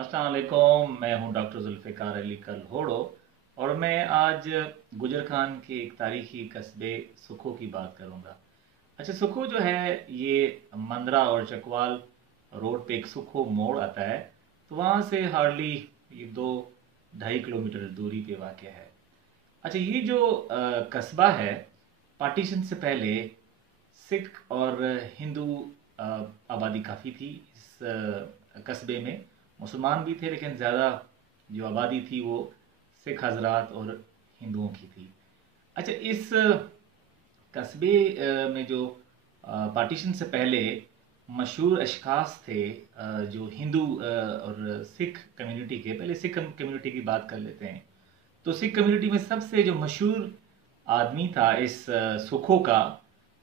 अस्सलाम वालेकुम। मैं हूं डॉक्टर जुल्फ़िकार अली कलहोड़ो और मैं आज गुजर खान के एक तारीखी कस्बे सुखो की बात करूंगा। अच्छा, सुखो जो है ये मंदरा और चकवाल रोड पे एक सुखो मोड़ आता है। तो वहाँ से हार्डली ये 2-2.5 किलोमीटर दूरी पे वाक़ है। अच्छा, ये जो कस्बा है, पार्टीशन से पहले सिख और हिंदू अ, आबादी काफ़ी थी इस कस्बे में। मुसलमान भी थे लेकिन ज़्यादा जो आबादी थी वो सिख हजरात और हिंदुओं की थी। अच्छा, इस कस्बे में जो पार्टीशन से पहले मशहूर अशखास थे, जो हिंदू और सिख कम्युनिटी के, पहले सिख कम्युनिटी की बात कर लेते हैं। तो सिख कम्युनिटी में सबसे जो मशहूर आदमी था इस सुखो का,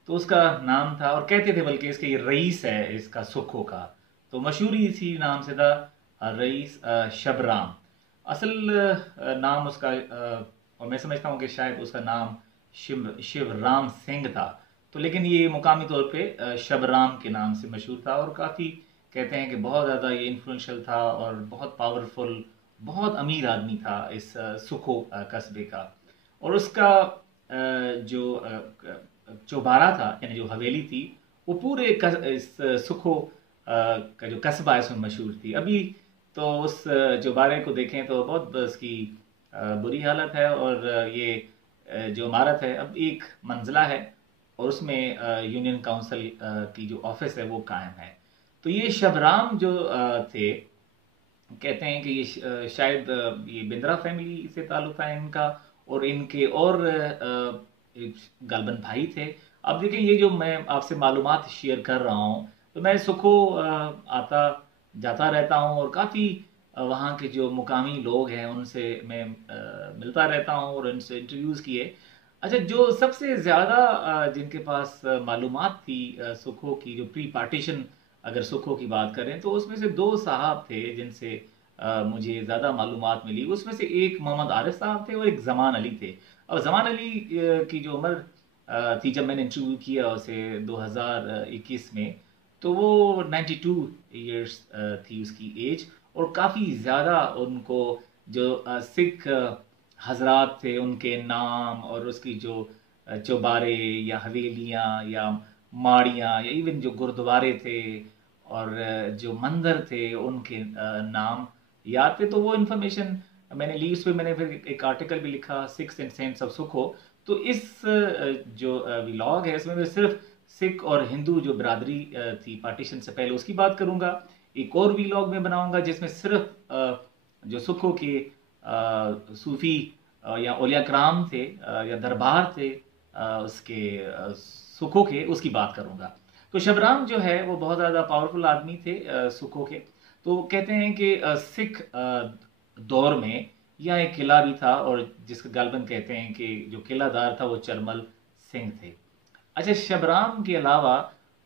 तो उसका नाम था, और कहते थे बल्कि इसके ये रईस है इसका सुखो का। तो मशहूरी इसी नाम से था, रईस शबराम। असल नाम उसका, और मैं समझता हूँ कि शायद उसका नाम शिवराम सिंह था। तो लेकिन ये मुकामी तौर पे शबराम के नाम से मशहूर था, और काफ़ी कहते हैं कि बहुत ज़्यादा ये इन्फ्लुएंशियल था और बहुत पावरफुल, बहुत अमीर आदमी था इस सुखो कस्बे का। और उसका जो चौबारा था, यानी जो हवेली थी, वो पूरे इस सुखो का जो कस्बा है उसमें मशहूर थी। अभी तो उस चौबारे को देखें तो बहुत उसकी बुरी हालत है, और ये जो इमारत है अब एक मंजिला है, और उसमें यूनियन काउंसिल की जो ऑफिस है वो कायम है। तो ये शबराम जो थे, कहते हैं कि ये शायद ये बिंद्रा फैमिली से ताल्लुक था इनका, और इनके और गालबन भाई थे। अब देखें, ये जो मैं आपसे मालूमात शेयर कर रहा हूँ, तो मैं सुखो आता जाता रहता हूँ, और काफ़ी वहाँ के जो मुकामी लोग हैं उनसे मैं मिलता रहता हूँ और उनसे इंटरव्यूज़ किए। अच्छा, जो सबसे ज़्यादा जिनके पास मालूमात थी सुखो की, जो प्री पार्टीशन अगर सुखो की बात करें, तो उसमें से दो साहब थे जिनसे मुझे ज़्यादा मालूमात मिली। उसमें से एक मोहम्मद आरिफ साहब थे और एक जमान अली थे। और जमान अली की जो उम्र थी जब मैंने इंटरव्यू किया उसे 2021 में, तो वो 92 ईयर्स थी उसकी एज। और काफ़ी ज़्यादा उनको जो सिख हजरात थे उनके नाम, और उसकी जो चौबारे या हवेलियाँ या माड़ियाँ या इवन जो गुरुद्वारे थे और जो मंदिर थे उनके नाम याद थे। तो वो इन्फॉर्मेशन मैंने ली। उस पर मैंने फिर एक आर्टिकल भी लिखा, सिक्स एंड सेंट्स ऑफ सुखो। तो इस जो व्लॉग है इसमें मैं सिर्फ सिख और हिंदू जो बरादरी थी पार्टीशन से पहले उसकी बात करूंगा। एक और व्लॉग में बनाऊंगा जिसमें सिर्फ जो सुखो के सूफी या औलिया कराम थे या दरबार थे उसके सुखो के, उसकी बात करूंगा। तो शबराम जो है वो बहुत ज़्यादा पावरफुल आदमी थे सुखो के। तो कहते हैं कि सिख दौर में यहाँ एक किला भी था, और जिसका गालबन कहते हैं कि जो किलादार था वो चरमल सिंह थे। अच्छा, शबराम के अलावा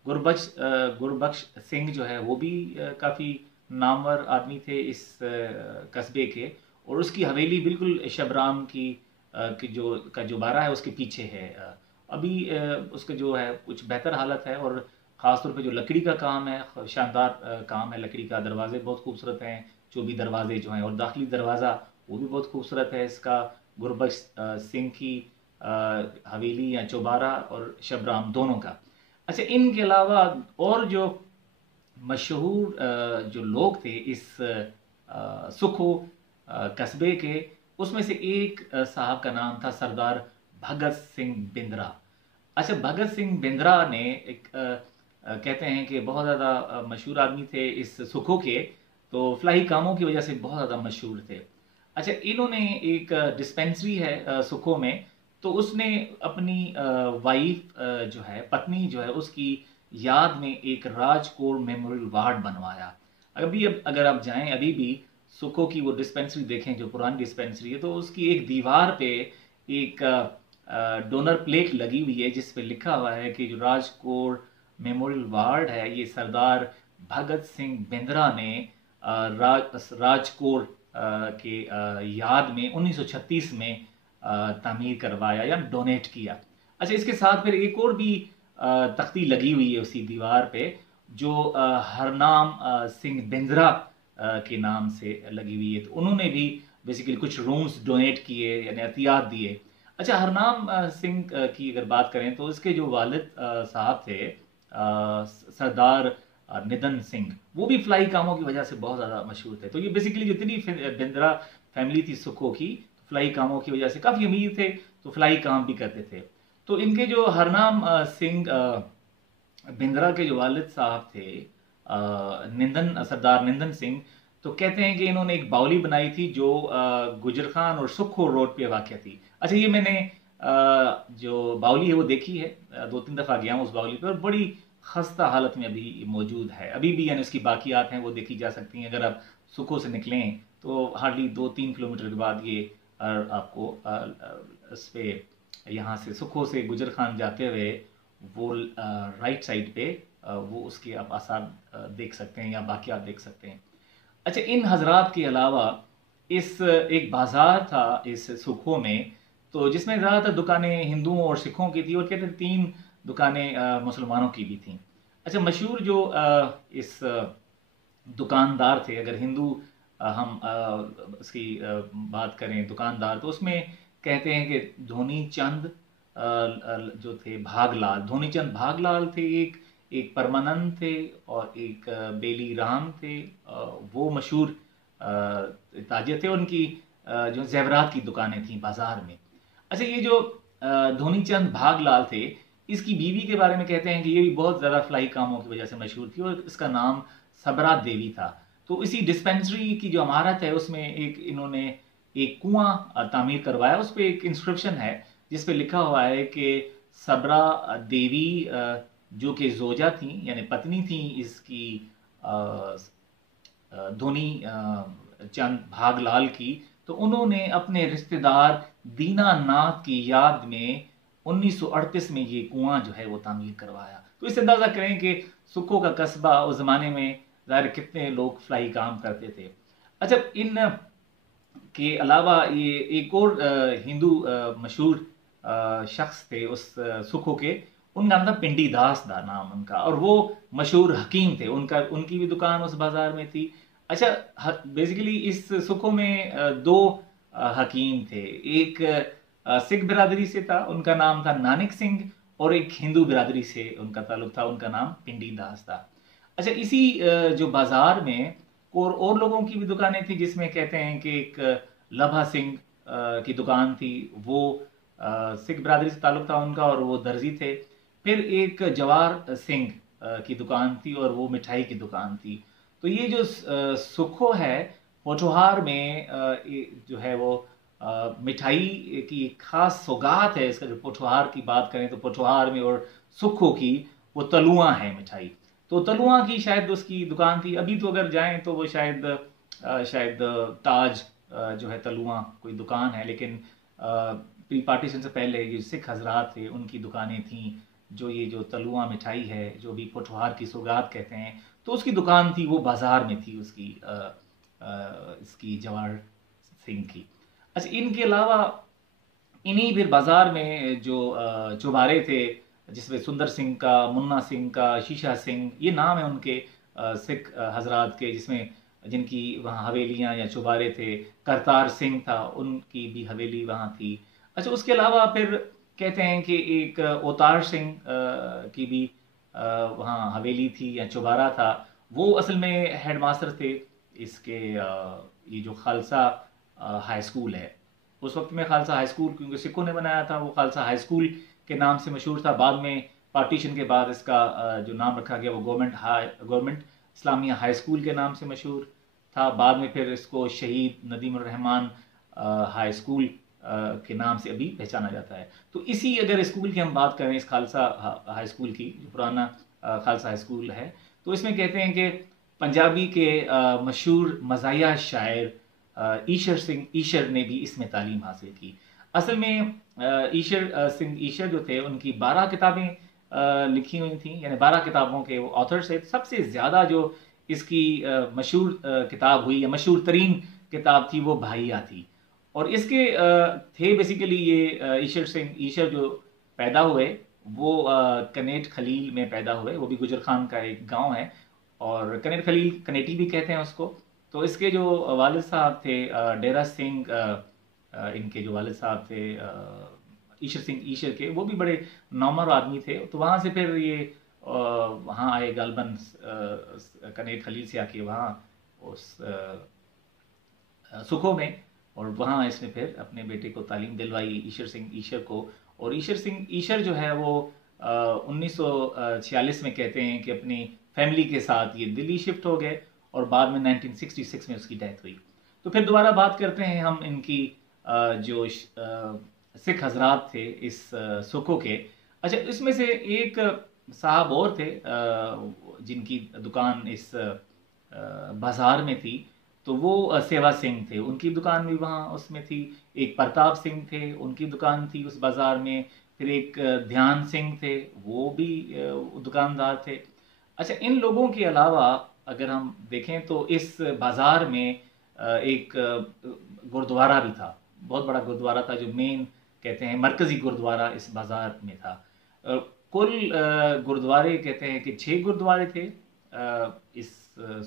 गुरबख्श सिंह जो है वो भी काफ़ी नामवर आदमी थे इस कस्बे के। और उसकी हवेली बिल्कुल शबराम की जो बारा है उसके पीछे है। अभी उसका जो है कुछ बेहतर हालत है, और ख़ासतौर पे जो लकड़ी का काम है, शानदार काम है लकड़ी का। दरवाजे बहुत खूबसूरत हैं, जो भी दरवाजे जो हैं, और दाखिली दरवाज़ा वो भी बहुत खूबसूरत है इसका। गुरबख्श सिंह की हवेली या चौबारा और शबराम दोनों का। अच्छा, इनके अलावा और जो मशहूर जो लोग थे इस सुखो कस्बे के, उसमें से एक साहब का नाम था सरदार भगत सिंह बिंद्रा। अच्छा, भगत सिंह बिंद्रा ने एक कहते हैं कि बहुत ज़्यादा मशहूर आदमी थे इस सुखो के। तो फलाही कामों की वजह से बहुत ज़्यादा मशहूर थे। अच्छा, इन्होंने एक डिस्पेंसरी है सुखो में। तो उसने अपनी वाइफ जो है, पत्नी जो है, उसकी याद में एक राजकोट मेमोरियल वार्ड बनवाया। अभी अब अगर आप जाएं अभी भी सुखो की वो डिस्पेंसरी देखें, जो पुरानी डिस्पेंसरी है, तो उसकी एक दीवार पे एक डोनर प्लेट लगी हुई है जिस पे लिखा हुआ है कि जो राजकोट मेमोरियल वार्ड है ये सरदार भगत सिंह बिंद्रा ने राजकोट के याद में 1936 में तामीर करवाया या डोनेट किया। अच्छा, इसके साथ फिर एक और भी तख्ती लगी हुई है उसी दीवार पे, जो हरनाम सिंह बिंद्रा के नाम से लगी हुई है। तो उन्होंने भी बेसिकली कुछ रूम्स डोनेट किए यानी एहतियात दिए। अच्छा, हरनाम सिंह की अगर बात करें तो इसके जो वालिद साहब थे सरदार निधन सिंह, वो भी फ्लाई कामों की वजह से बहुत ज़्यादा मशहूर थे। तो ये बेसिकली जितनी बिंद्रा फैमिली थी सुखों की, फ्लाई कामों की वजह से काफ़ी अमीर थे, तो फ्लाई काम भी करते थे। तो इनके जो हरनाम सिंह बिंद्रा के जो वालिद साहब थे सरदार निंदन सिंह, तो कहते हैं कि इन्होंने एक बावली बनाई थी जो गुजर खान और सुखो रोड पे वाक़ थी। अच्छा, ये मैंने जो बावली है वो देखी है, 2-3 दफ़ा गया हूँ उस बावली पे, और बड़ी खस्ता हालत में अभी मौजूद है। अभी भी यानी उसकी बाकियात हैं वो देखी जा सकती हैं। अगर आप सुखो से निकलें तो हार्डली 2-3 किलोमीटर के बाद ये आपको इस पे यहाँ से सुखो से गुजर खान जाते हुए वो राइट साइड पे वो उसके आप आसार देख सकते हैं या बाकियात देख सकते हैं। अच्छा, इन हजरात के अलावा इस एक बाजार था इस सुखो में, तो जिसमें ज़्यादातर दुकानें हिंदुओं और सिखों की थी, और कहते हैं 3 दुकानें मुसलमानों की भी थीं। अच्छा, मशहूर जो इस दुकानदार थे, अगर हिंदू हम इसकी बात करें दुकानदार, तो उसमें कहते हैं कि धोनी चंद जो थे भागलाल, धोनी चंद भागलाल थे, एक एक परमानंद थे, और एक बेली राम थे। वो मशहूर ताजिर थे। उनकी जो जेवरात की दुकानें थी बाजार में। अच्छा, ये जो धोनी चंद भागलाल थे, इसकी बीवी के बारे में कहते हैं कि ये भी बहुत ज़्यादा फ्लाई कामों की वजह से मशहूर थी, और इसका नाम सबरा देवी था। तो इसी डिस्पेंसरी की जो इमारत है उसमें एक इन्होंने एक कुआं तामीर करवाया। उस पर एक इंस्क्रिप्शन है जिस पे लिखा हुआ है कि सबरा देवी जो कि जोजा थी यानी पत्नी थी इसकी धोनी चंद भागलाल की, तो उन्होंने अपने रिश्तेदार दीनानाथ की याद में 1938 में ये कुआं जो है वो तामीर करवाया। तो इससे अंदाजा करें कि सुक्खो का कस्बा उस जमाने में ज़ाहिर कितने लोग फ्लाई काम करते थे। अच्छा, इन के अलावा ये एक और हिंदू मशहूर शख्स थे उस सुखो के, उनका नाम था पिंडी दास दा नाम उनका, और वो मशहूर हकीम थे। उनकी भी दुकान उस बाजार में थी। अच्छा, बेसिकली इस सुखो में 2 हकीम थे। एक सिख बिरादरी से था, उनका नाम था नानक सिंह, और एक हिंदू बिरादरी से उनका ताल्लुक था, उनका नाम पिंडी दास था। अच्छा, इसी जो बाजार में और लोगों की भी दुकानें थी, जिसमें कहते हैं कि एक लभा सिंह की दुकान थी, वो सिख बिरादरी से ताल्लुक था उनका, और वो दर्जी थे। फिर एक जवार सिंह की दुकान थी, और वो मिठाई की दुकान थी। तो ये जो सुखो है पोठोहार में जो है वो मिठाई की एक खास सौगात है। इसका जो पोठोहार की बात करें तो पोठोहार में और सुखो की वो तलुआ है मिठाई। तो तलुआ की शायद उसकी दुकान थी। अभी तो अगर जाएं तो वो शायद ताज जो है तलुआ कोई दुकान है, लेकिन प्री पार्टीशन से पहले ये सिख हजरात थे उनकी दुकानें थीं, जो ये जो तलुआ मिठाई है जो भी पोठोहार की सौगात कहते हैं, तो उसकी दुकान थी, वो बाजार में थी उसकी इसकी जवाहर सिंह की। अच्छा, इनके अलावा इन्हीं फिर बाजार में जो चौबारे थे, जिसमें सुंदर सिंह का, मुन्ना सिंह का, शीशा सिंह, ये नाम है उनके सिख हजरात के, जिसमें जिनकी वहाँ हवेलियाँ या चौबारे थे। करतार सिंह था, उनकी भी हवेली वहाँ थी। अच्छा, उसके अलावा फिर कहते हैं कि एक अवतार सिंह की भी वहाँ हवेली थी या चौबारा था। वो असल में हेडमास्टर थे इसके ये जो खालसा हाई स्कूल है। उस वक्त में खालसा हाई स्कूल क्योंकि सिखों ने बनाया था, वो खालसा हाई स्कूल के नाम से मशहूर था। बाद में पार्टीशन के बाद इसका जो नाम रखा गया वो गवर्नमेंट इस्लामिया हाई स्कूल के नाम से मशहूर था। बाद में फिर इसको शहीद नदीम रहमान हाई स्कूल के नाम से अभी पहचाना जाता है। तो इसी अगर स्कूल की हम बात करें, इस खालसा हाई स्कूल की, जो पुराना खालसा हाई स्कूल है, तो इसमें कहते हैं कि पंजाबी के मशहूर मज़ाहिया शायर ईशर ने भी इसमें तालीम हासिल की। असल में ईशर सिंह ईशर जो थे, उनकी 12 किताबें लिखी हुई थी, यानी 12 किताबों के वो ऑथर से। सबसे ज़्यादा जो इसकी मशहूर किताब हुई या मशहूर तरीन किताब थी वो भाइया थी। और इसके थे बेसिकली ये ईशर जो पैदा हुए वो कनेट खलील में पैदा हुए। वो भी गुजर खान का एक गांव है, और कनेट खलील कनेटी भी कहते हैं उसको। तो इसके जो वालिद साहब थे डेरा सिंह, इनके जो वालिद साहब थे ईशर सिंह ईशर के, वो भी बड़े नॉर्मल आदमी थे। तो वहाँ से फिर ये वहाँ आए गालबन कनेर खलील से आके वहाँ उस सुखो में, और वहाँ इसने फिर अपने बेटे को तालीम दिलवाई ईशर सिंह ईशर को। और ईशर सिंह ईशर जो है वो 1946 में कहते हैं कि अपनी फैमिली के साथ ये दिल्ली शिफ्ट हो गए, और बाद में 1966 में उसकी डेथ हुई। तो फिर दोबारा बात करते हैं हम इनकी जो सिख हजरात थे इस सुखो के। अच्छा, इसमें से एक साहब और थे जिनकी दुकान इस बाजार में थी, तो वो सेवा सिंह थे, उनकी दुकान भी वहाँ उसमें थी। एक प्रताप सिंह थे, उनकी दुकान थी उस बाजार में। फिर एक ध्यान सिंह थे, वो भी दुकानदार थे। अच्छा, इन लोगों के अलावा अगर हम देखें तो इस बाजार में एक गुरुद्वारा भी था, बहुत बड़ा गुरुद्वारा था, जो मेन कहते हैं मरकजी गुरुद्वारा इस बाजार में था। कुल गुरुद्वारे कहते हैं कि 6 गुरुद्वारे थे इस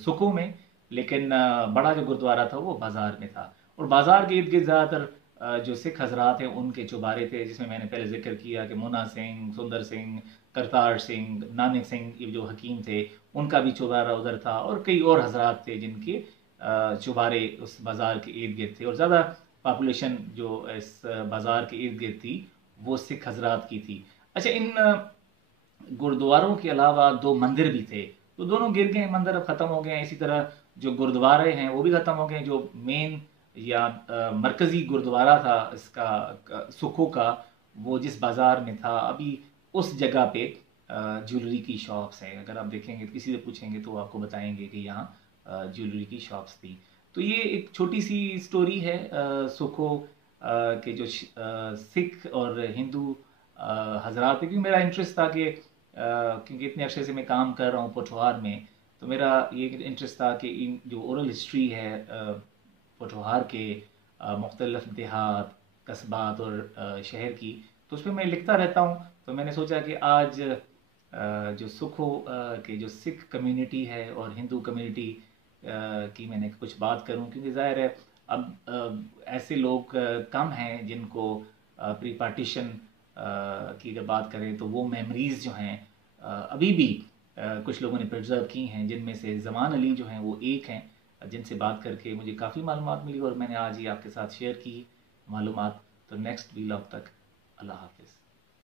सुखो में, लेकिन बड़ा जो गुरुद्वारा था वो बाजार में था। और बाजार के इर्द गिर्द ज़्यादातर जो सिख हजरात हैं उनके चुबारे थे, जिसमें मैंने पहले जिक्र किया कि मुन्ना सिंह, सुंदर सिंह, करतार सिंह, नानक सिंह, ये जो हकीम थे उनका भी चुबारा उधर था। और कई और हजरात थे जिनके चुबारे उस बाजार के इर्द गिर्द थे। और ज़्यादा पॉपुलेशन जो इस बाजार के इर्द गिर्द थी वो सिख हजरात की थी। अच्छा, इन गुरुद्वारों के अलावा 2 मंदिर भी थे, तो दोनों गिर गए, मंदिर अब ख़त्म हो गए हैं। इसी तरह जो गुरुद्वारे हैं वो भी ख़त्म हो गए। जो मेन या मरकज़ी गुरुद्वारा था इसका सुखो का, वो जिस बाज़ार में था, अभी उस जगह पे ज्वेलरी की शॉप्स हैं। अगर आप देखेंगे, किसी से पूछेंगे तो आपको बताएंगे कि यहाँ ज्वेलरी की शॉप्स थी। तो ये एक छोटी सी स्टोरी है सुखो के जो सिख और हिंदू हजरात है। क्योंकि मेरा इंटरेस्ट था कि क्योंकि इतने अरसे से मैं काम कर रहा हूँ पोठोहार में, तो मेरा ये इंटरेस्ट था कि इन जो ओरल हिस्ट्री है पोठोहार के मुख्तलिफ देहात, कस्बात और शहर की, तो उस पर मैं लिखता रहता हूँ। तो मैंने सोचा कि आज जो सुखो के जो सिख कम्युनिटी है और हिंदू कम्युनिटी की मैंने कुछ बात करूं, क्योंकि ज़ाहिर है अब ऐसे लोग कम हैं जिनको प्री पार्टीशन की अगर बात करें तो वो मेमोरीज़ जो हैं अभी भी कुछ लोगों ने प्रिजर्व की हैं, जिनमें से ज़मान अली जो हैं वो एक हैं, जिनसे बात करके मुझे काफ़ी मालूमात मिली और मैंने आज ही आपके साथ शेयर की मालूमात। तो नेक्स्ट वीलॉग तक अल्लाह हाफिज़।